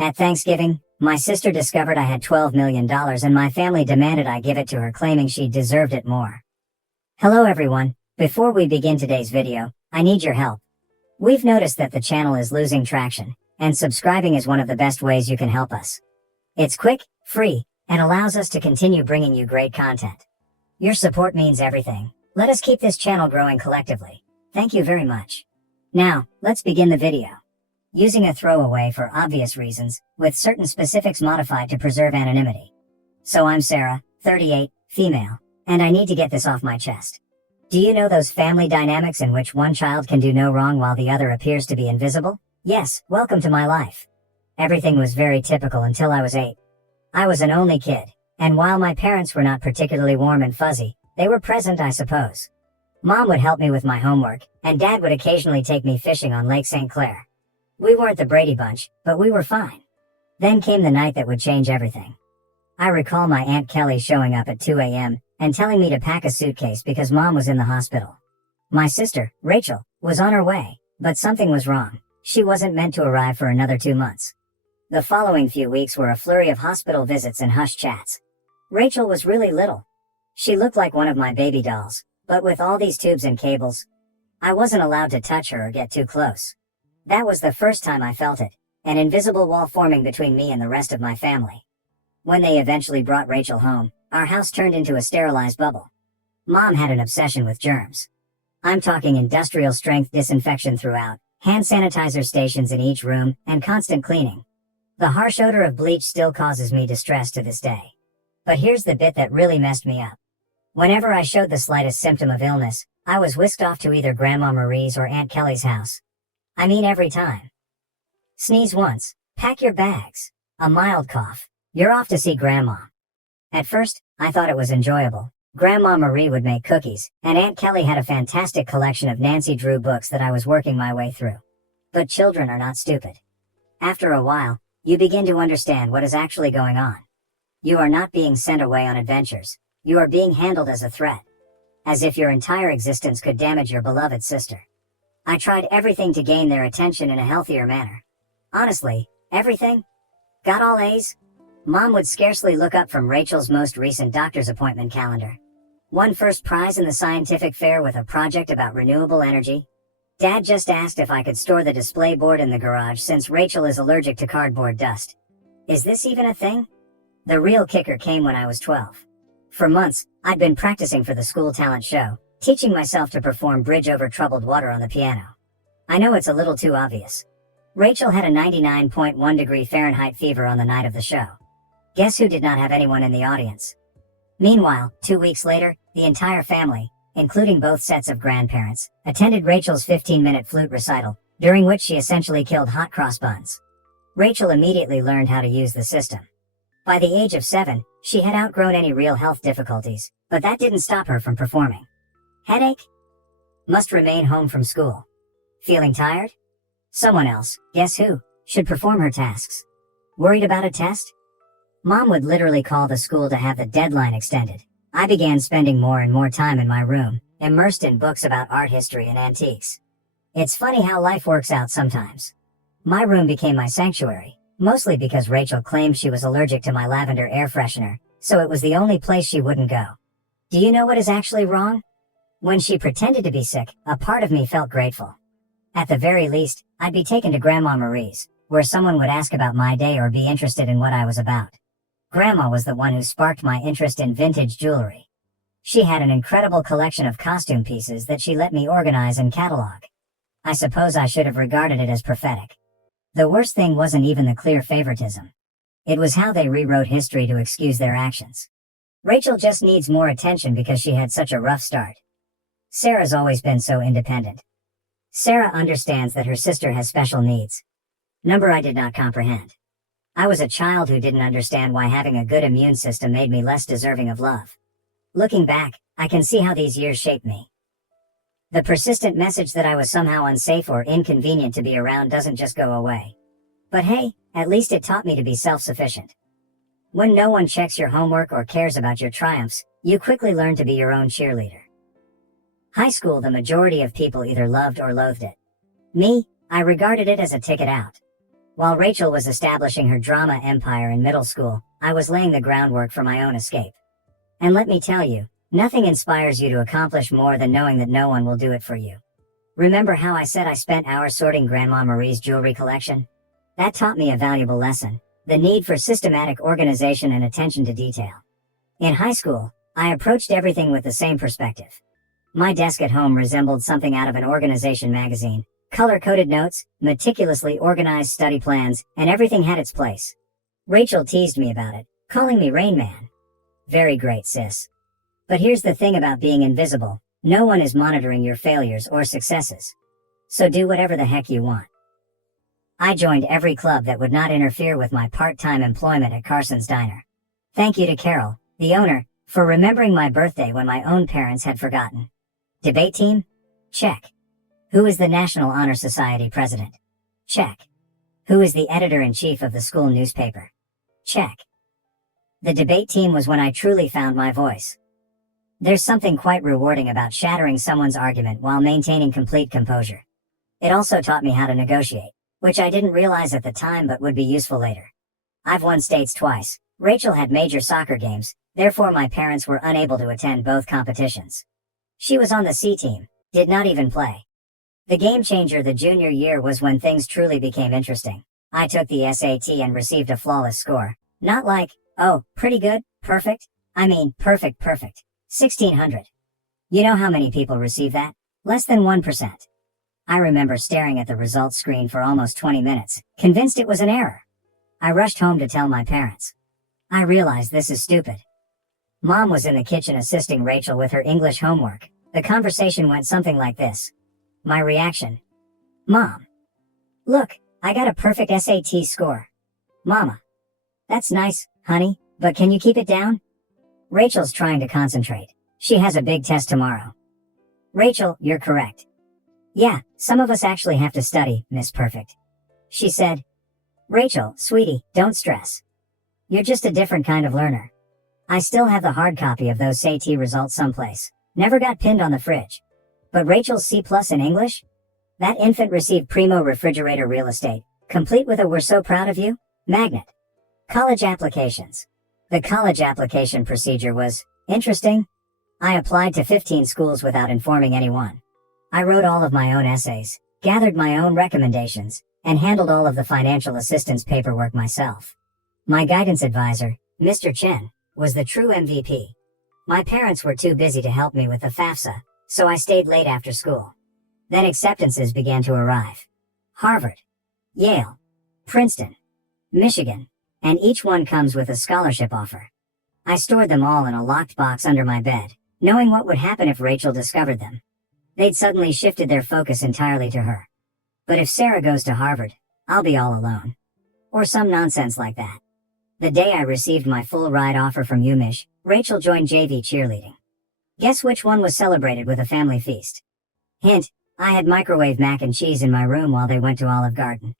At Thanksgiving, my sister discovered I had $12 million and my family demanded I give it to her, claiming she deserved it more. Hello everyone, before we begin today's video, I need your help. We've noticed that the channel is losing traction, and subscribing is one of the best ways you can help us. It's quick, free, and allows us to continue bringing you great content. Your support means everything. Let us keep this channel growing collectively. Thank you very much. Now, let's begin the video. Using a throwaway for obvious reasons, with certain specifics modified to preserve anonymity. So I'm Sarah, 38, female, and I need to get this off my chest. Do you know those family dynamics in which one child can do no wrong while the other appears to be invisible? Yes, welcome to my life. Everything was very typical until I was 8. I was an only kid, and while my parents were not particularly warm and fuzzy, they were present, I suppose. Mom would help me with my homework, and Dad would occasionally take me fishing on Lake St. Clair. We weren't the Brady Bunch, but we were fine. Then came the night that would change everything. I recall my Aunt Kelly showing up at 2 a.m. and telling me to pack a suitcase because Mom was in the hospital. My sister, Rachel, was on her way, but something was wrong. She wasn't meant to arrive for another 2 months. The following few weeks were a flurry of hospital visits and hushed chats. Rachel was really little. She looked like one of my baby dolls, but with all these tubes and cables, I wasn't allowed to touch her or get too close. That was the first time I felt it, an invisible wall forming between me and the rest of my family. When they eventually brought Rachel home, our house turned into a sterilized bubble. Mom had an obsession with germs. I'm talking industrial strength disinfection throughout, hand sanitizer stations in each room, and constant cleaning. The harsh odor of bleach still causes me distress to this day. But here's the bit that really messed me up. Whenever I showed the slightest symptom of illness, I was whisked off to either Grandma Marie's or Aunt Kelly's house. I mean every time. Sneeze once, pack your bags. A mild cough, you're off to see Grandma. At first, I thought it was enjoyable. Grandma Marie would make cookies, and Aunt Kelly had a fantastic collection of Nancy Drew books that I was working my way through. But children are not stupid. After a while, you begin to understand what is actually going on. You are not being sent away on adventures. You are being handled as a threat. As if your entire existence could damage your beloved sister. I tried everything to gain their attention in a healthier manner. Honestly, everything? Got all A's? Mom would scarcely look up from Rachel's most recent doctor's appointment calendar. Won first prize in the scientific fair with a project about renewable energy. Dad just asked if I could store the display board in the garage since Rachel is allergic to cardboard dust. Is this even a thing? The real kicker came when I was 12. For months, I'd been practicing for the school talent show, teaching myself to perform Bridge Over Troubled Water on the piano. I know it's a little too obvious. Rachel had a 99.1 degree Fahrenheit fever on the night of the show. Guess who did not have anyone in the audience? Meanwhile, 2 weeks later, the entire family, including both sets of grandparents, attended Rachel's 15-minute flute recital, during which she essentially killed hot cross buns. Rachel immediately learned how to use the system. By the age of 7, she had outgrown any real health difficulties, but that didn't stop her from performing. Headache? Must remain home from school. Feeling tired? Someone else, guess who, should perform her tasks. Worried about a test? Mom would literally call the school to have the deadline extended. I began spending more and more time in my room, immersed in books about art history and antiques. It's funny how life works out sometimes. My room became my sanctuary, mostly because Rachel claimed she was allergic to my lavender air freshener, so it was the only place she wouldn't go. Do you know what is actually wrong? When she pretended to be sick, a part of me felt grateful. At the very least, I'd be taken to Grandma Marie's, where someone would ask about my day or be interested in what I was about. Grandma was the one who sparked my interest in vintage jewelry. She had an incredible collection of costume pieces that she let me organize and catalog. I suppose I should have regarded it as prophetic. The worst thing wasn't even the clear favoritism. It was how they rewrote history to excuse their actions. Rachel just needs more attention because she had such a rough start. Sarah's always been so independent. Sarah understands that her sister has special needs. Number I did not comprehend. I was a child who didn't understand why having a good immune system made me less deserving of love. Looking back, I can see how these years shaped me. The persistent message that I was somehow unsafe or inconvenient to be around doesn't just go away. But hey, at least it taught me to be self-sufficient. When no one checks your homework or cares about your triumphs, you quickly learn to be your own cheerleader. High school, the majority of people either loved or loathed it. Me, I regarded it as a ticket out. While Rachel was establishing her drama empire in middle school, I was laying the groundwork for my own escape. And let me tell you, nothing inspires you to accomplish more than knowing that no one will do it for you. Remember how I said I spent hours sorting Grandma Marie's jewelry collection? That taught me a valuable lesson: the need for systematic organization and attention to detail. In high school, I approached everything with the same perspective. My desk at home resembled something out of an organization magazine: color-coded notes, meticulously organized study plans, and everything had its place. Rachel teased me about it, calling me Rain Man. Very great, sis. But here's the thing about being invisible: no one is monitoring your failures or successes. So do whatever the heck you want. I joined every club that would not interfere with my part-time employment at Carson's Diner. Thank you to Carol, the owner, for remembering my birthday when my own parents had forgotten. Debate team? Check. Who is the National Honor Society president? Check. Who is the editor-in-chief of the school newspaper? Check. The debate team was when I truly found my voice. There's something quite rewarding about shattering someone's argument while maintaining complete composure. It also taught me how to negotiate, which I didn't realize at the time but would be useful later. I've won states twice. Rachel had major soccer games, therefore my parents were unable to attend both competitions. She was on the C team, did not even play. The game changer the junior year was when things truly became interesting. I took the SAT and received a flawless score. Not like, oh, pretty good, perfect. I mean, perfect. 1600. You know how many people receive that? Less than 1%. I remember staring at the results screen for almost 20 minutes, convinced it was an error. I rushed home to tell my parents. I realized this is stupid. Mom was in the kitchen assisting Rachel with her English homework. The conversation went something like this. My reaction: Mom. Look, I got a perfect SAT score. Mama. That's nice, honey, but can you keep it down? Rachel's trying to concentrate. She has a big test tomorrow. Rachel, you're correct. Yeah, some of us actually have to study, Miss Perfect. She said. Rachel, sweetie, don't stress. You're just a different kind of learner. I still have the hard copy of those SAT results someplace. Never got pinned on the fridge. But Rachel's C+ in English? That infant received primo refrigerator real estate, complete with a "we're so proud of you" magnet. College applications. The college application procedure was interesting. I applied to 15 schools without informing anyone. I wrote all of my own essays, gathered my own recommendations, and handled all of the financial assistance paperwork myself. My guidance advisor, Mr. Chen, was the true MVP. My parents were too busy to help me with the FAFSA, so I stayed late after school. Then acceptances began to arrive. Harvard, Yale, Princeton, Michigan, and each one comes with a scholarship offer. I stored them all in a locked box under my bed, knowing what would happen if Rachel discovered them. They'd suddenly shifted their focus entirely to her. But if Sarah goes to Harvard, I'll be all alone. Or some nonsense like that. The day I received my full ride offer from UMich, Rachel joined JV cheerleading. Guess which one was celebrated with a family feast? Hint, I had microwave mac and cheese in my room while they went to Olive Garden.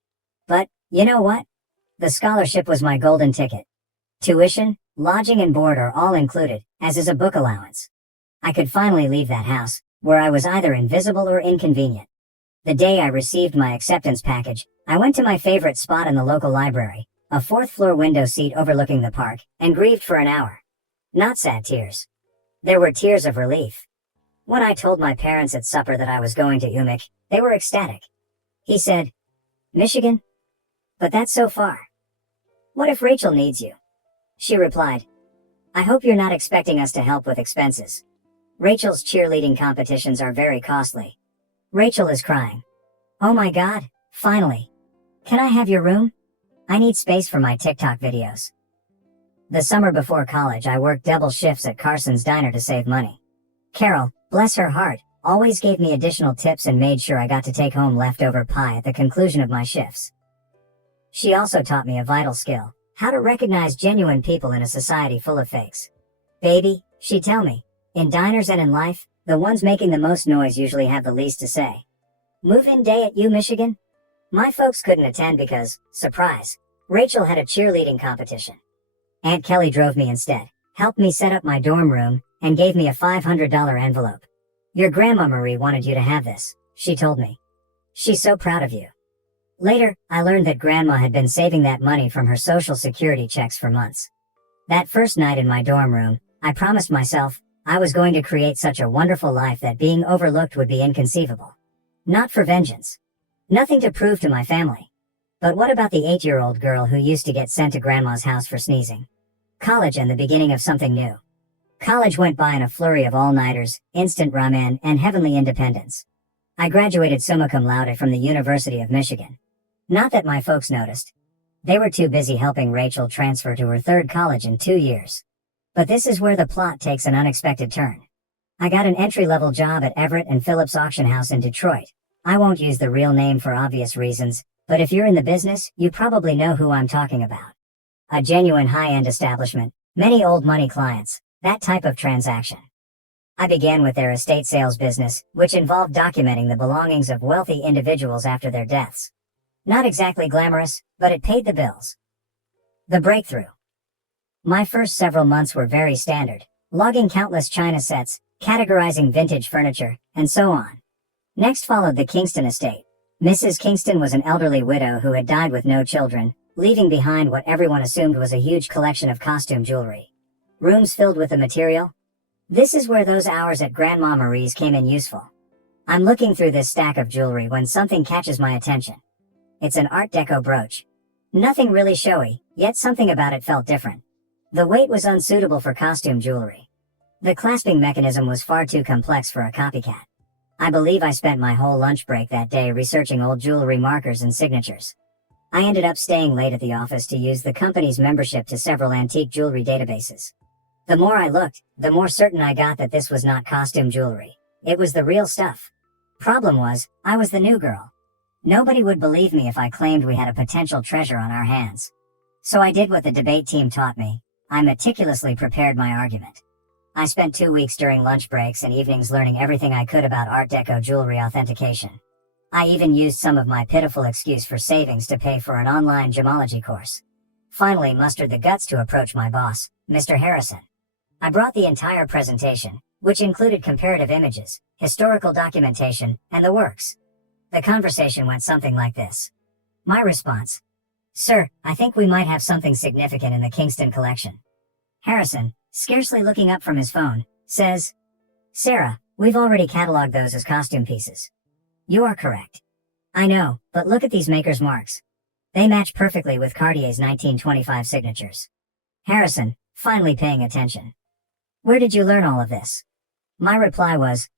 But, you know what? The scholarship was my golden ticket. Tuition, lodging and board are all included, as is a book allowance. I could finally leave that house, where I was either invisible or inconvenient. The day I received my acceptance package, I went to my favorite spot in the local library, a fourth-floor window seat overlooking the park, and grieved for an hour. Not sad tears. There were tears of relief. When I told my parents at supper that I was going to UMich, they were ecstatic. He said, Michigan? But that's so far. What if Rachel needs you? She replied, I hope you're not expecting us to help with expenses. Rachel's cheerleading competitions are very costly. Rachel is crying. Oh my God, finally. Can I have your room? I need space for my TikTok videos. The summer before college, I worked double shifts at Carson's Diner to save money. Carol, bless her heart, always gave me additional tips and made sure I got to take home leftover pie at the conclusion of my shifts. She also taught me a vital skill: how to recognize genuine people in a society full of fakes. Baby, she'd tell me, in diners and in life, the ones making the most noise usually have the least to say. Move-in day at Michigan? My folks couldn't attend because, surprise, Rachel had a cheerleading competition. Aunt Kelly drove me instead, helped me set up my dorm room, and gave me a $500 envelope. Your Grandma Marie wanted you to have this, she told me. She's so proud of you. Later, I learned that Grandma had been saving that money from her Social Security checks for months. That first night in my dorm room, I promised myself I was going to create such a wonderful life that being overlooked would be inconceivable. Not for vengeance. Nothing to prove to my family. But what about the 8-year-old girl who used to get sent to Grandma's house for sneezing? College and the beginning of something new. College went by in a flurry of all-nighters, instant ramen, and heavenly independence. I graduated summa cum laude from the University of Michigan. Not that my folks noticed. They were too busy helping Rachel transfer to her third college in 2 years. But this is where the plot takes an unexpected turn. I got an entry-level job at Everett and Phillips Auction House in Detroit. I won't use the real name for obvious reasons, but if you're in the business, you probably know who I'm talking about. A genuine high-end establishment, many old money clients, that type of transaction. I began with their estate sales business, which involved documenting the belongings of wealthy individuals after their deaths. Not exactly glamorous, but it paid the bills. The breakthrough. My first several months were very standard, logging countless china sets, categorizing vintage furniture, and so on. Next followed the Kingston estate. Mrs. Kingston was an elderly widow who had died with no children, leaving behind what everyone assumed was a huge collection of costume jewelry. Rooms filled with the material. This is where those hours at Grandma Marie's came in useful. I'm looking through this stack of jewelry when something catches my attention. It's an Art Deco brooch. Nothing really showy, yet something about it felt different. The weight was unsuitable for costume jewelry. The clasping mechanism was far too complex for a copycat. I believe I spent my whole lunch break that day researching old jewelry markers and signatures. I ended up staying late at the office to use the company's membership to several antique jewelry databases. The more I looked, the more certain I got that this was not costume jewelry. It was the real stuff. Problem was, I was the new girl. Nobody would believe me if I claimed we had a potential treasure on our hands. So I did what the debate team taught me. I meticulously prepared my argument. I spent 2 weeks during lunch breaks and evenings learning everything I could about Art Deco jewelry authentication. I even used some of my pitiful excuse for savings to pay for an online gemology course. Finally mustered the guts to approach my boss, Mr. Harrison. I brought the entire presentation, which included comparative images, historical documentation, and the works. The conversation went something like this. My response: "Sir, I think we might have something significant in the Kingston collection." Harrison, scarcely looking up from his phone, says, "Sarah, we've already cataloged those as costume pieces." You are correct. I know, but look at these makers' marks. They match perfectly with Cartier's 1925 signatures. Harrison, finally paying attention. Where did you learn all of this? My reply was,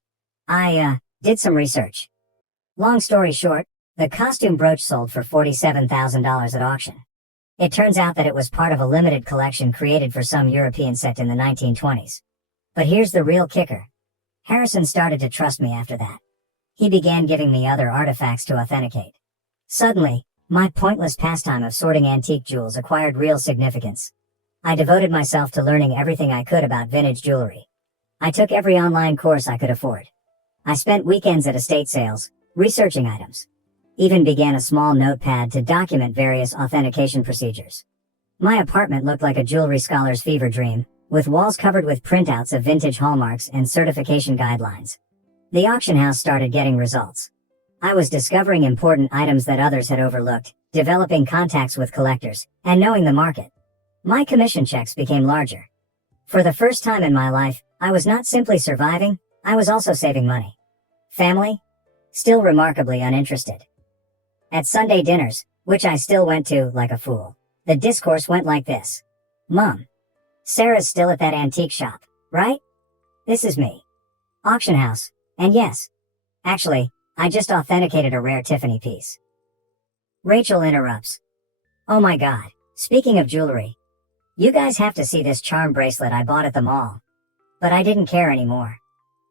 I did some research. Long story short, the costume brooch sold for $47,000 at auction. It turns out that it was part of a limited collection created for some European set in the 1920s. But here's the real kicker. Harrison started to trust me after that. He began giving me other artifacts to authenticate. Suddenly, my pointless pastime of sorting antique jewels acquired real significance. I devoted myself to learning everything I could about vintage jewelry. I took every online course I could afford. I spent weekends at estate sales, researching items. Even began a small notepad to document various authentication procedures. My apartment looked like a jewelry scholar's fever dream, with walls covered with printouts of vintage hallmarks and certification guidelines. The auction house started getting results. I was discovering important items that others had overlooked, developing contacts with collectors, and knowing the market. My commission checks became larger. For the first time in my life, I was not simply surviving, I was also saving money. Family? Still remarkably uninterested. At Sunday dinners, which I still went to like a fool, the discourse went like this. Mom, Sarah's still at that antique shop, right? This is me. Auction house, and yes. Actually, I just authenticated a rare Tiffany piece. Rachel interrupts. Oh my god, speaking of jewelry. You guys have to see this charm bracelet I bought at the mall. But I didn't care anymore.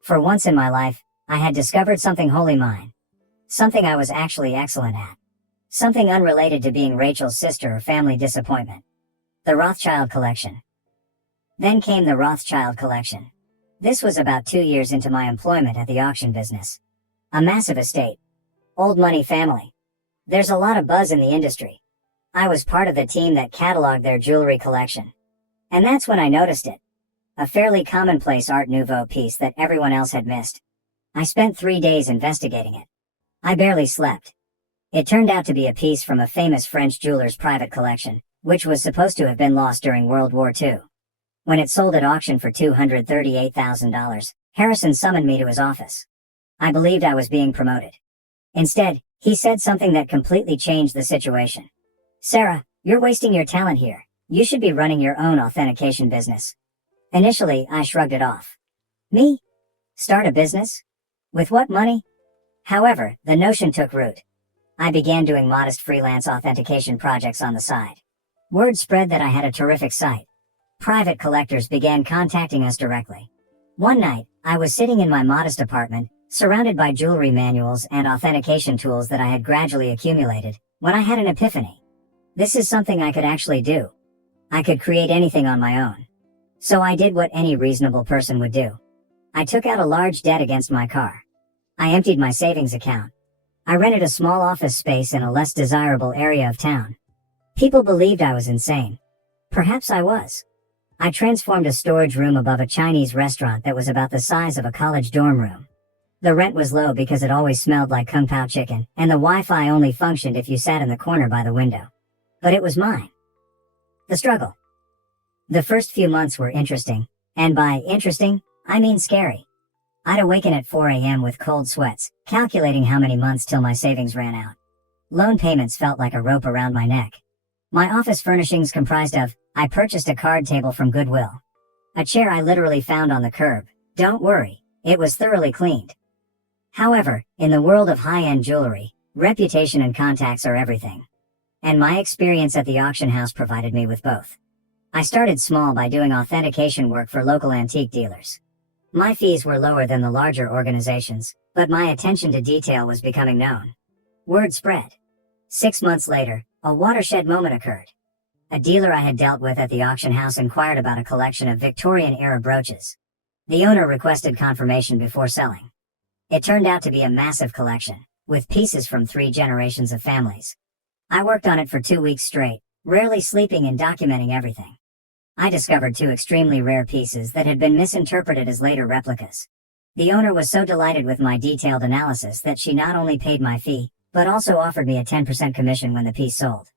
For once in my life, I had discovered something wholly mine. Something I was actually excellent at. Something unrelated to being Rachel's sister or family disappointment. The Rothschild collection. Then came the Rothschild collection. This was about 2 years into my employment at the auction business. A massive estate. Old money family. There's a lot of buzz in the industry. I was part of the team that cataloged their jewelry collection. And that's when I noticed it. A fairly commonplace Art Nouveau piece that everyone else had missed. I spent 3 days investigating it. I barely slept. It turned out to be a piece from a famous French jeweler's private collection, which was supposed to have been lost during World War II. When it sold at auction for $238,000, Harrison summoned me to his office. I believed I was being promoted. Instead, he said something that completely changed the situation. "Sarah, you're wasting your talent here. You should be running your own authentication business." Initially, I shrugged it off. Me? Start a business? With what money? However, the notion took root. I began doing modest freelance authentication projects on the side. Word spread that I had a terrific site. Private collectors began contacting us directly. One night, I was sitting in my modest apartment, surrounded by jewelry manuals and authentication tools that I had gradually accumulated, when I had an epiphany. This is something I could actually do. I could create anything on my own. So I did what any reasonable person would do. I took out a large debt against my car. I emptied my savings account. I rented a small office space in a less desirable area of town. People believed I was insane. Perhaps I was. I transformed a storage room above a Chinese restaurant that was about the size of a college dorm room. The rent was low because it always smelled like Kung Pao chicken, and the Wi-Fi only functioned if you sat in the corner by the window. But it was mine. The struggle. The first few months were interesting, and by interesting, I mean scary. I'd awaken at 4 a.m. with cold sweats, calculating how many months till my savings ran out. Loan payments felt like a rope around my neck. My office furnishings comprised of, I purchased a card table from Goodwill. A chair I literally found on the curb. Don't worry, it was thoroughly cleaned. However, in the world of high-end jewelry, reputation and contacts are everything. And my experience at the auction house provided me with both. I started small by doing authentication work for local antique dealers. My fees were lower than the larger organizations, but my attention to detail was becoming known. Word spread. 6 months later, a watershed moment occurred. A dealer I had dealt with at the auction house inquired about a collection of Victorian-era brooches. The owner requested confirmation before selling. It turned out to be a massive collection, with pieces from 3 generations of families. I worked on it for 2 weeks straight, rarely sleeping and documenting everything. I discovered 2 extremely rare pieces that had been misinterpreted as later replicas. The owner was so delighted with my detailed analysis that she not only paid my fee, but also offered me a 10% commission when the piece sold.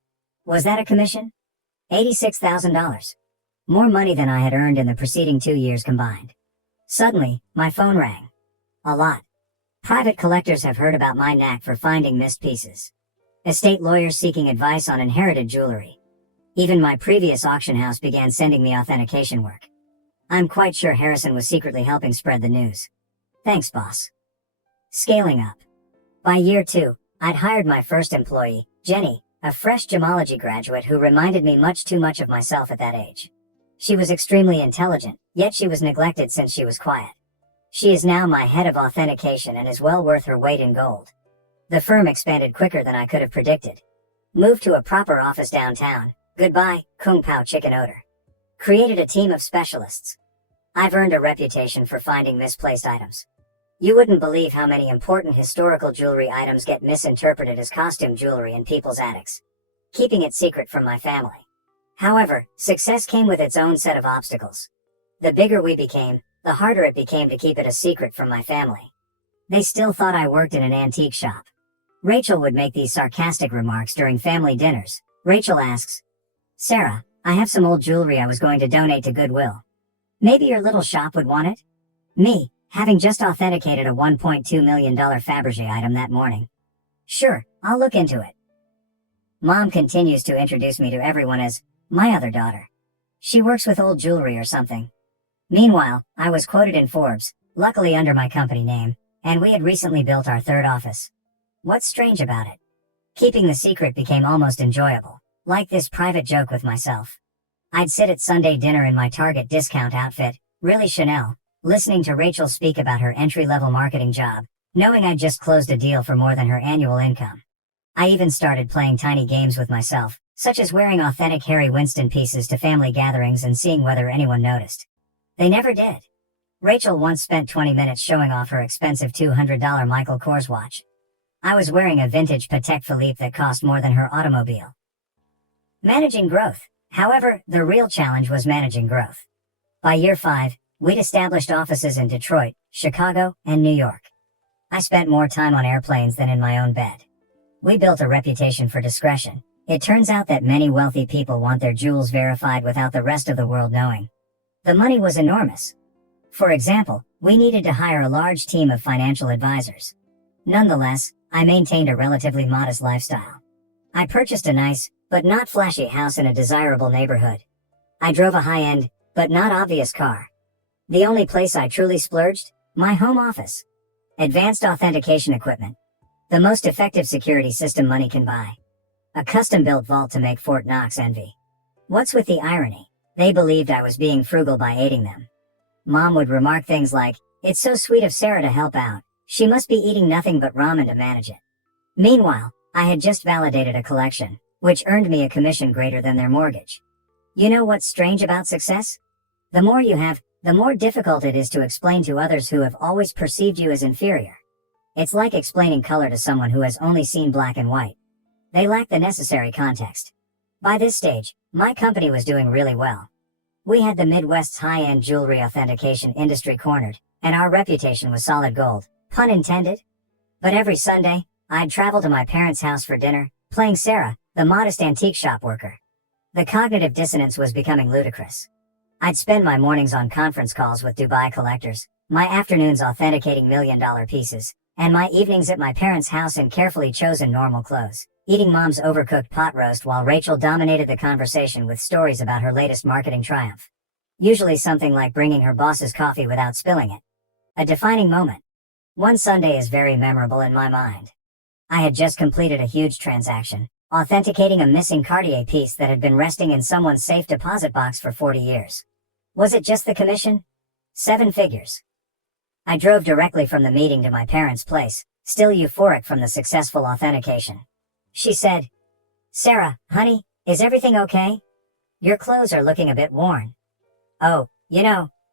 Was that a commission? $86,000. More money than I had earned in the preceding 2 years combined. Suddenly, my phone rang. A lot. Private collectors have heard about my knack for finding missed pieces. Estate lawyers seeking advice on inherited jewelry. Even my previous auction house began sending me authentication work. I'm quite sure Harrison was secretly helping spread the news. Thanks, boss. Scaling up. By year 2, I'd hired my first employee, Jenny, a fresh gemology graduate who reminded me much too much of myself at that age. She was extremely intelligent, yet she was neglected since she was quiet. She is now my head of authentication and is well worth her weight in gold. The firm expanded quicker than I could have predicted. Moved to a proper office downtown. Goodbye, Kung Pao chicken odor. Created a team of specialists. I've earned a reputation for finding misplaced items. You wouldn't believe how many important historical jewelry items get misinterpreted as costume jewelry in people's attics. Keeping it secret from my family. However, success came with its own set of obstacles. The bigger we became, the harder it became to keep it a secret from my family. They still thought I worked in an antique shop. Rachel would make these sarcastic remarks during family dinners. Rachel asks, "Sarah, I have some old jewelry I was going to donate to Goodwill. Maybe your little shop would want it?" Me, having just authenticated a $1.2 million Fabergé item that morning. "Sure, I'll look into it." Mom continues to introduce me to everyone as my other daughter. She works with old jewelry or something. Meanwhile, I was quoted in Forbes, luckily under my company name, and we had recently built our 3rd office. What's strange about it? Keeping the secret became almost enjoyable, like this private joke with myself. I'd sit at Sunday dinner in my Target discount outfit, really Chanel, listening to Rachel speak about her entry-level marketing job, knowing I'd just closed a deal for more than her annual income. I even started playing tiny games with myself, such as wearing authentic Harry Winston pieces to family gatherings and seeing whether anyone noticed. They never did. Rachel once spent 20 minutes showing off her expensive $200 Michael Kors watch. I was wearing a vintage Patek Philippe that cost more than her automobile. Managing growth. However, the real challenge was managing growth. By year 5, we'd established offices in Detroit, Chicago, and New York. I spent more time on airplanes than in my own bed. We built a reputation for discretion. It turns out that many wealthy people want their jewels verified without the rest of the world knowing. The money was enormous. For example, we needed to hire a large team of financial advisors. Nonetheless, I maintained a relatively modest lifestyle. I purchased a nice, but not flashy house in a desirable neighborhood. I drove a high-end, but not obvious car. The only place I truly splurged? My home office. Advanced authentication equipment. The most effective security system money can buy. A custom-built vault to make Fort Knox envy. What's with the irony? They believed I was being frugal by aiding them. Mom would remark things like, "It's so sweet of Sarah to help out. She must be eating nothing but ramen to manage it." Meanwhile, I had just validated a collection, which earned me a commission greater than their mortgage. You know what's strange about success? The more you have, the more difficult it is to explain to others who have always perceived you as inferior. It's like explaining color to someone who has only seen black and white. They lack the necessary context. By this stage, my company was doing really well. We had the Midwest's high-end jewelry authentication industry cornered, and our reputation was solid gold, pun intended. But every Sunday, I'd travel to my parents' house for dinner, playing Sarah, the modest antique shop worker. The cognitive dissonance was becoming ludicrous. I'd spend my mornings on conference calls with Dubai collectors, my afternoons authenticating million-dollar pieces, and my evenings at my parents' house in carefully chosen normal clothes, eating Mom's overcooked pot roast while Rachel dominated the conversation with stories about her latest marketing triumph. Usually something like bringing her boss's coffee without spilling it. A defining moment. One Sunday is very memorable in my mind. I had just completed a huge transaction, authenticating a missing Cartier piece that had been resting in someone's safe deposit box for 40 years. Was it just the commission? 7 figures. I drove directly from the meeting to my parents' place, still euphoric from the successful authentication. She said, "Sarah, honey, is everything okay? Your clothes are looking a bit worn." "Oh,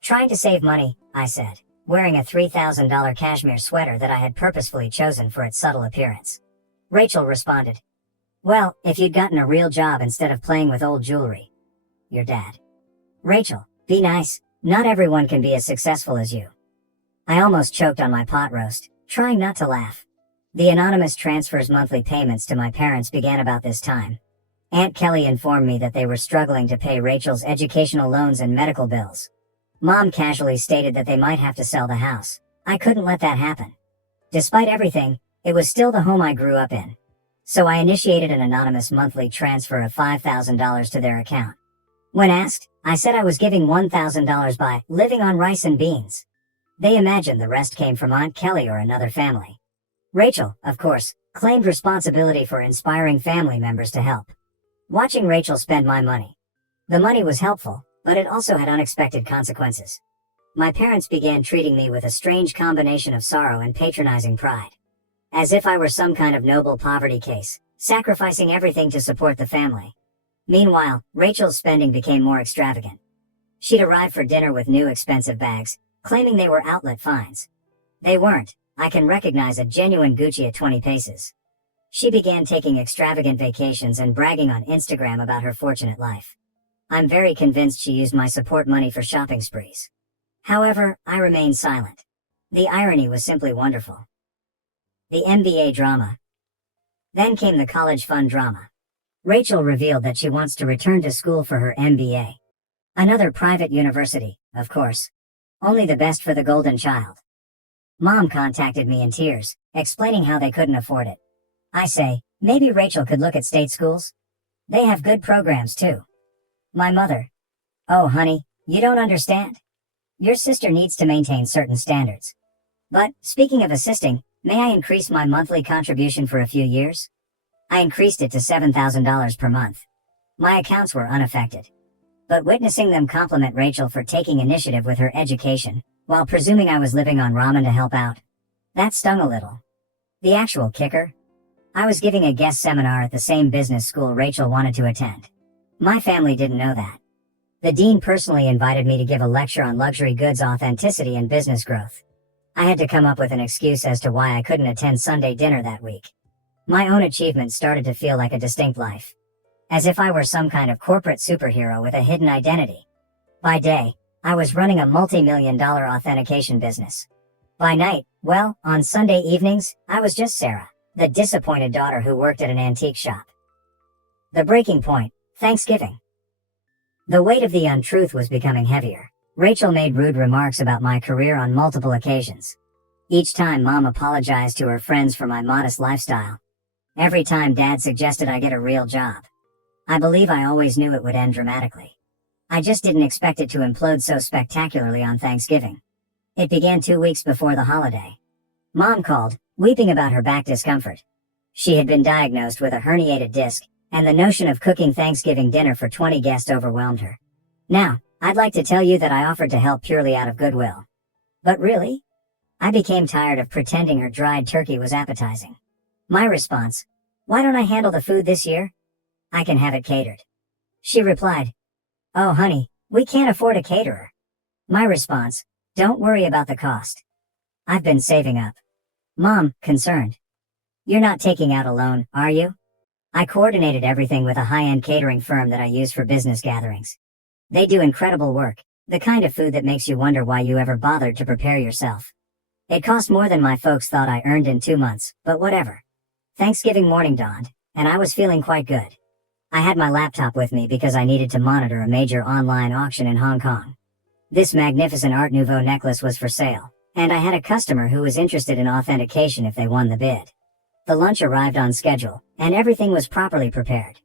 trying to save money," I said, wearing a $3,000 cashmere sweater that I had purposefully chosen for its subtle appearance. Rachel responded, "Well, if you'd gotten a real job instead of playing with old jewelry. Your dad." Rachel, be nice, not everyone can be as successful as you. I almost choked on my pot roast, trying not to laugh. The anonymous transfers monthly payments to my parents began about this time. Aunt Kelly informed me that they were struggling to pay Rachel's educational loans and medical bills. Mom casually stated that they might have to sell the house. I couldn't let that happen. Despite everything, it was still the home I grew up in. So I initiated an anonymous monthly transfer of $5,000 to their account. When asked, I said I was giving $1,000 by living on rice and beans. They imagined the rest came from Aunt Kelly or another family. Rachel, of course, claimed responsibility for inspiring family members to help. Watching Rachel spend my money. The money was helpful, but it also had unexpected consequences. My parents began treating me with a strange combination of sorrow and patronizing pride. As if I were some kind of noble poverty case, sacrificing everything to support the family. Meanwhile, Rachel's spending became more extravagant. She'd arrive for dinner with new expensive bags, claiming they were outlet finds. They weren't. I can recognize a genuine Gucci at 20 paces. She began taking extravagant vacations and bragging on Instagram about her fortunate life. I'm very convinced she used my support money for shopping sprees. However, I remained silent. The irony was simply wonderful. The MBA drama. Then came the college fund drama. Rachel revealed that she wants to return to school for her MBA. Another private university, of course. Only the best for the golden child. Mom contacted me in tears, explaining how they couldn't afford it. I say, maybe Rachel could look at state schools? They have good programs too. My mother. Oh honey, you don't understand. Your sister needs to maintain certain standards. But, speaking of assisting, may I increase my monthly contribution for a few years? I increased it to $7,000 per month. My accounts were unaffected. But witnessing them compliment Rachel for taking initiative with her education, while presuming I was living on ramen to help out, that stung a little. The actual kicker? I was giving a guest seminar at the same business school Rachel wanted to attend. My family didn't know that. The dean personally invited me to give a lecture on luxury goods authenticity and business growth. I had to come up with an excuse as to why I couldn't attend Sunday dinner that week. My own achievements started to feel like a distinct life. As if I were some kind of corporate superhero with a hidden identity. By day, I was running a multi-million-dollar authentication business. By night, well, on Sunday evenings, I was just Sarah. The disappointed daughter who worked at an antique shop. The breaking point, Thanksgiving. The weight of the untruth was becoming heavier. Rachel made rude remarks about my career on multiple occasions. Each time Mom apologized to her friends for my modest lifestyle. Every time Dad suggested I get a real job. I believe I always knew it would end dramatically. I just didn't expect it to implode so spectacularly on Thanksgiving. It began 2 weeks before the holiday. Mom called, weeping about her back discomfort. She had been diagnosed with a herniated disc, and the notion of cooking Thanksgiving dinner for 20 guests overwhelmed her. Now, I'd like to tell you that I offered to help purely out of goodwill. But really? I became tired of pretending her dried turkey was appetizing. My response, why don't I handle the food this year? I can have it catered. She replied, oh honey, we can't afford a caterer. My response, don't worry about the cost. I've been saving up. Mom, concerned. You're not taking out a loan, are you? I coordinated everything with a high-end catering firm that I use for business gatherings. They do incredible work, the kind of food that makes you wonder why you ever bothered to prepare yourself. It cost more than my folks thought I earned in 2 months, but whatever. Thanksgiving morning dawned, and I was feeling quite good. I had my laptop with me because I needed to monitor a major online auction in Hong Kong. This magnificent Art Nouveau necklace was for sale, and I had a customer who was interested in authentication if they won the bid. The lunch arrived on schedule, and everything was properly prepared.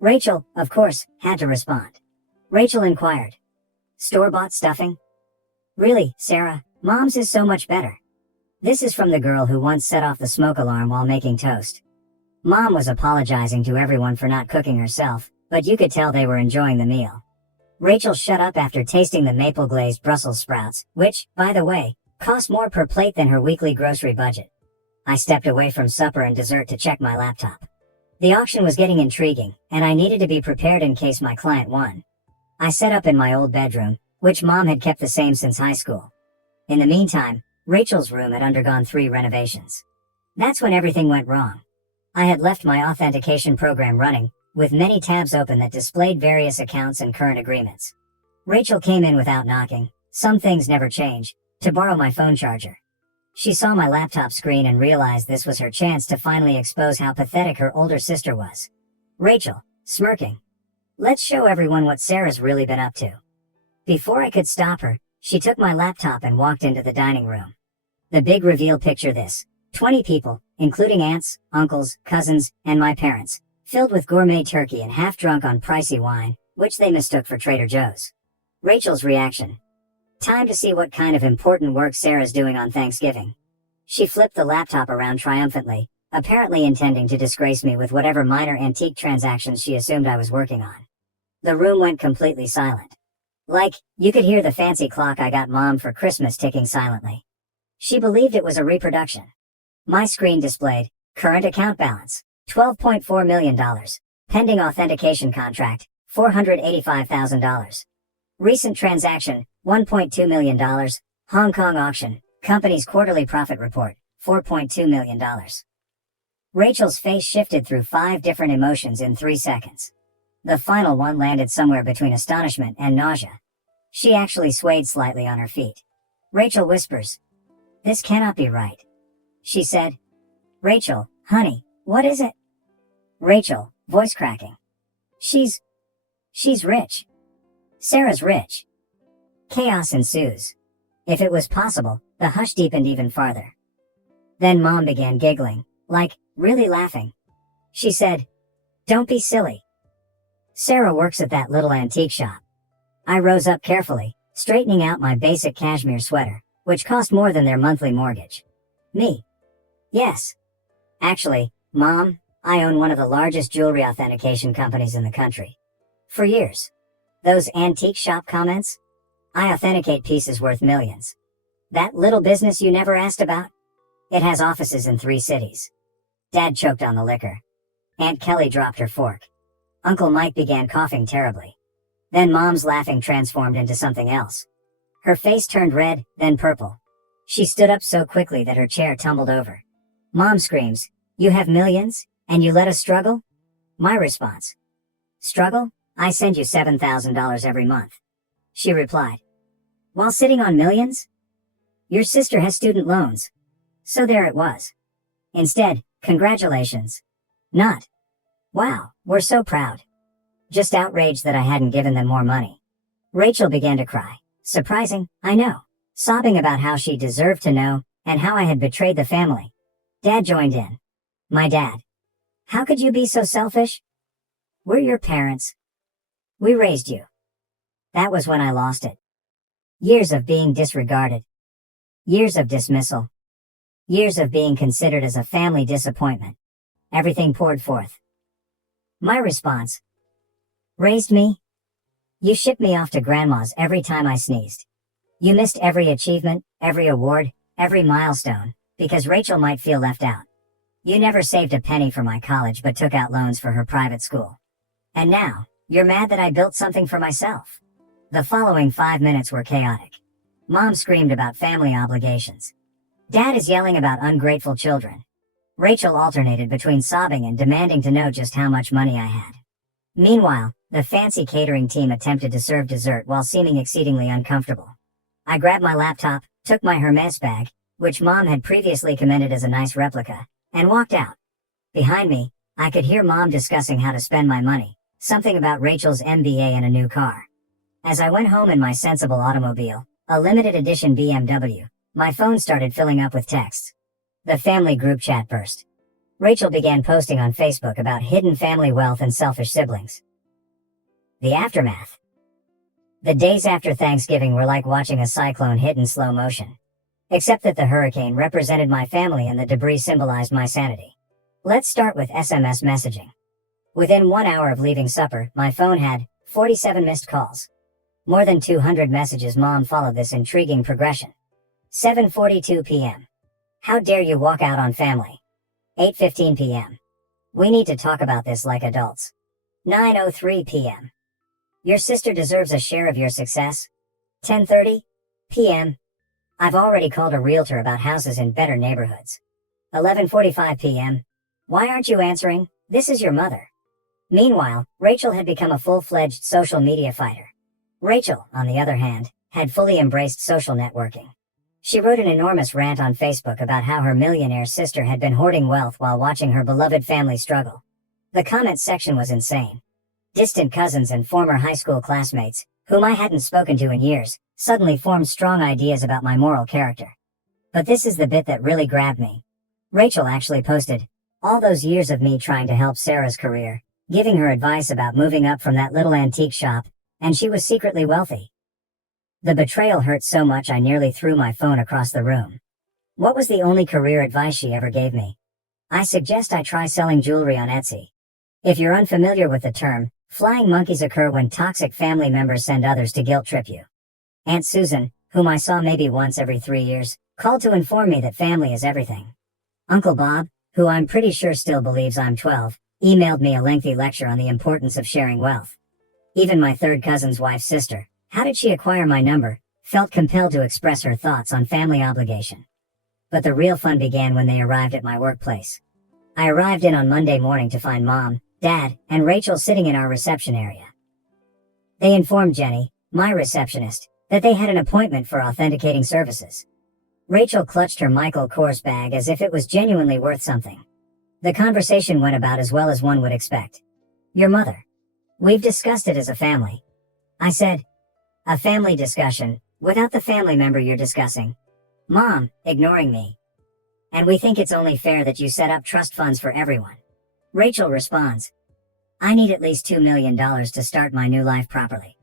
Rachel, of course, had to respond. Rachel inquired. Store-bought stuffing? Really, Sarah, Mom's is so much better. This is from the girl who once set off the smoke alarm while making toast. Mom was apologizing to everyone for not cooking herself, but you could tell they were enjoying the meal. Rachel shut up after tasting the maple-glazed Brussels sprouts, which, by the way, cost more per plate than her weekly grocery budget. I stepped away from supper and dessert to check my laptop. The auction was getting intriguing, and I needed to be prepared in case my client won. I set up in my old bedroom, which Mom had kept the same since high school. In the meantime, Rachel's room had undergone 3 renovations. That's when everything went wrong. I had left my authentication program running, with many tabs open that displayed various accounts and current agreements. Rachel came in without knocking, some things never change, to borrow my phone charger. She saw my laptop screen and realized this was her chance to finally expose how pathetic her older sister was. Rachel, smirking. Let's show everyone what Sarah's really been up to. Before I could stop her, she took my laptop and walked into the dining room. The big reveal, picture this. 20 people, including aunts, uncles, cousins, and my parents, filled with gourmet turkey and half drunk on pricey wine, which they mistook for Trader Joe's. Rachel's reaction. Time to see what kind of important work Sarah's doing on Thanksgiving. She flipped the laptop around triumphantly, apparently intending to disgrace me with whatever minor antique transactions she assumed I was working on. The room went completely silent. Like, you could hear the fancy clock I got Mom for Christmas ticking silently. She believed it was a reproduction. My screen displayed, current account balance, $12.4 million. Pending authentication contract, $485,000. Recent transaction, $1.2 million. Hong Kong auction, company's quarterly profit report, $4.2 million. Rachel's face shifted through 5 different emotions in 3 seconds. The final one landed somewhere between astonishment and nausea. She actually swayed slightly on her feet. Rachel whispers, "This cannot be right." She said, "Rachel, honey, what is it?" Rachel, voice cracking. She's rich. Sarah's rich. Chaos ensues. If it was possible, the hush deepened even farther. Then Mom began giggling, like, really laughing. She said, "Don't be silly. Sarah works at that little antique shop." I rose up carefully, straightening out my basic cashmere sweater, which cost more than their monthly mortgage. Me? Yes. Actually, Mom, I own one of the largest jewelry authentication companies in the country. For years. Those antique shop comments? I authenticate pieces worth millions. That little business you never asked about? It has offices in 3 cities. Dad choked on the liquor. Aunt Kelly dropped her fork. Uncle Mike began coughing terribly. Then Mom's laughing transformed into something else. Her face turned red, then purple. She stood up so quickly that her chair tumbled over. Mom screams, "You have millions, and you let us struggle?" My response. "Struggle? I send you $7,000 every month." She replied. "While sitting on millions? Your sister has student loans." So there it was. Instead, Congratulations. Not. Wow, we're so proud. Just outraged that I hadn't given them more money. Rachel began to cry. Surprising, I know. Sobbing about how she deserved to know, and how I had betrayed the family. Dad joined in. My dad. How could you be so selfish? We're your parents. We raised you. That was when I lost it. Years of being disregarded. Years of dismissal. Years of being considered as a family disappointment. Everything poured forth. My response. Raised me? You shipped me off to grandma's every time I sneezed. You missed every achievement, every award, every milestone, because Rachel might feel left out. You never saved a penny for my college but took out loans for her private school. And now, you're mad that I built something for myself. The following 5 minutes were chaotic. Mom screamed about family obligations. Dad is yelling about ungrateful children. Rachel alternated between sobbing and demanding to know just how much money I had. Meanwhile, the fancy catering team attempted to serve dessert while seeming exceedingly uncomfortable. I grabbed my laptop, took my Hermes bag, which Mom had previously commended as a nice replica, and walked out. Behind me, I could hear Mom discussing how to spend my money, something about Rachel's MBA and a new car. As I went home in my sensible automobile, a limited edition BMW, my phone started filling up with texts. The family group chat burst. Rachel began posting on Facebook about hidden family wealth and selfish siblings. The aftermath. The days after Thanksgiving were like watching a cyclone hit in slow motion. Except that the hurricane represented my family and the debris symbolized my sanity. Let's start with SMS messaging. Within 1 hour of leaving supper, my phone had 47 missed calls. More than 200 messages. Mom followed this intriguing progression. 7:42 p.m. How dare you walk out on family? 8:15 p.m. We need to talk about this like adults. 9:03 p.m. Your sister deserves a share of your success. 10:30 p.m. I've already called a realtor about houses in better neighborhoods. 11:45 p.m. Why aren't you answering? This is your mother. Meanwhile, Rachel had become a full-fledged social media fighter. Rachel, on the other hand, had fully embraced social networking. She wrote an enormous rant on Facebook about how her millionaire sister had been hoarding wealth while watching her beloved family struggle. The comments section was insane. Distant cousins and former high school classmates, whom I hadn't spoken to in years, suddenly formed strong ideas about my moral character. But this is the bit that really grabbed me. Rachel actually posted, all those years of me trying to help Sarah's career, giving her advice about moving up from that little antique shop, and she was secretly wealthy. The betrayal hurt so much I nearly threw my phone across the room. What was the only career advice she ever gave me? I suggest I try selling jewelry on Etsy. If you're unfamiliar with the term, flying monkeys occur when toxic family members send others to guilt trip you. Aunt Susan, whom I saw maybe once every 3 years, called to inform me that family is everything. Uncle Bob, who I'm pretty sure still believes I'm 12, emailed me a lengthy lecture on the importance of sharing wealth. Even my third cousin's wife's sister, how did she acquire my number, felt compelled to express her thoughts on family obligation. But the real fun began when they arrived at my workplace. I arrived in on Monday morning to find Mom, Dad, and Rachel sitting in our reception area. They informed Jenny, my receptionist, that they had an appointment for authenticating services. Rachel clutched her Michael Kors bag as if it was genuinely worth something. The conversation went about as well as one would expect. Your mother. We've discussed it as a family. I said. A family discussion, without the family member you're discussing. Mom, ignoring me. And we think it's only fair that you set up trust funds for everyone. Rachel responds. I need at least $2 million to start my new life properly.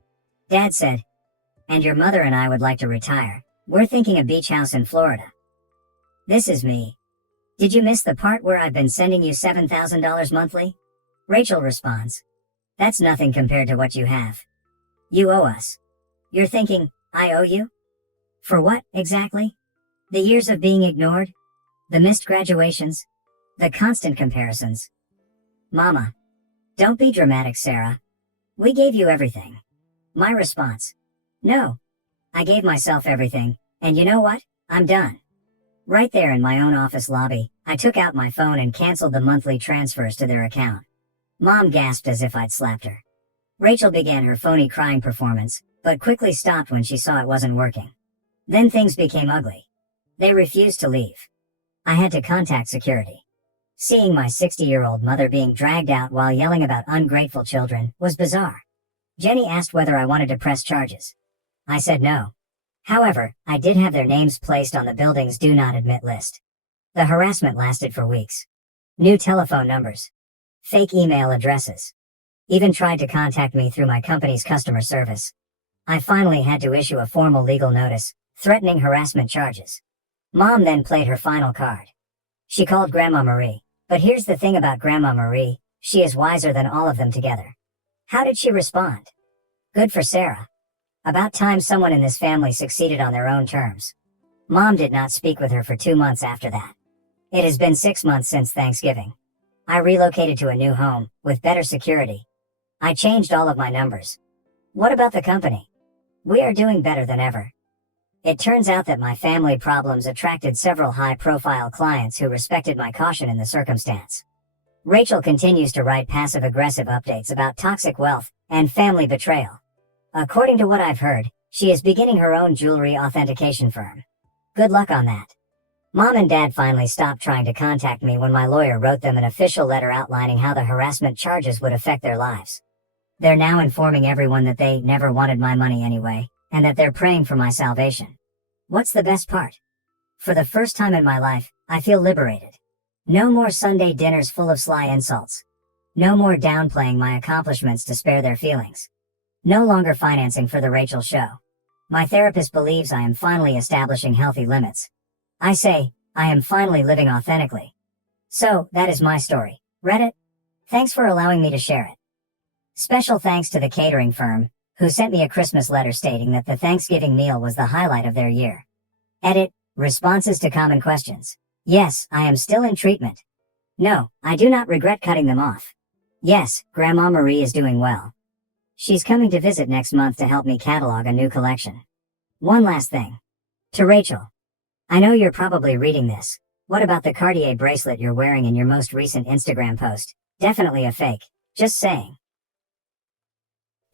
Dad said. And your mother and I would like to retire. We're thinking a beach house in Florida. This is me. Did you miss the part where I've been sending you $7,000 monthly? Rachel responds. That's nothing compared to what you have. You owe us. You're thinking, I owe you? For what, exactly? The years of being ignored? The missed graduations? The constant comparisons? Mama. Don't be dramatic, Sarah. We gave you everything. My response. No. I gave myself everything, and you know what? I'm done. Right there in my own office lobby, I took out my phone and canceled the monthly transfers to their account. Mom gasped as if I'd slapped her. Rachel began her phony crying performance, but quickly stopped when she saw it wasn't working. Then things became ugly. They refused to leave. I had to contact security. Seeing my 60-year-old mother being dragged out while yelling about ungrateful children was bizarre. Jenny asked whether I wanted to press charges. I said no. However, I did have their names placed on the building's do not admit list. The harassment lasted for weeks. New telephone numbers. Fake email addresses. Even tried to contact me through my company's customer service. I finally had to issue a formal legal notice, threatening harassment charges. Mom then played her final card. She called Grandma Marie, but here's the thing about Grandma Marie, she is wiser than all of them together. How did she respond? Good for Sarah. About time someone in this family succeeded on their own terms. Mom did not speak with her for 2 months after that. It has been 6 months since Thanksgiving. I relocated to a new home, with better security. I changed all of my numbers. What about the company? We are doing better than ever. It turns out that my family problems attracted several high-profile clients who respected my caution in the circumstance. Rachel continues to write passive-aggressive updates about toxic wealth and family betrayal. According to what I've heard, she is beginning her own jewelry authentication firm. Good luck on that. Mom and Dad finally stopped trying to contact me when my lawyer wrote them an official letter outlining how the harassment charges would affect their lives. They're now informing everyone that they never wanted my money anyway, and that they're praying for my salvation. What's the best part? For the first time in my life, I feel liberated. No more Sunday dinners full of sly insults. No more downplaying my accomplishments to spare their feelings. No longer financing for the Rachel show. My therapist believes I am finally establishing healthy limits. I say, I am finally living authentically. So, that is my story. Reddit? Thanks for allowing me to share it. Special thanks to the catering firm, who sent me a Christmas letter stating that the Thanksgiving meal was the highlight of their year. Edit, responses to common questions. Yes, I am still in treatment. No, I do not regret cutting them off. Yes, Grandma Marie is doing well. She's coming to visit next month to help me catalog a new collection. One last thing. To Rachel. I know you're probably reading this. What about the Cartier bracelet you're wearing in your most recent Instagram post? Definitely a fake. Just saying.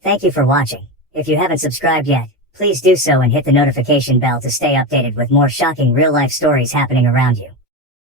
Thank you for watching. If you haven't subscribed yet, please do so and hit the notification bell to stay updated with more shocking real-life stories happening around you.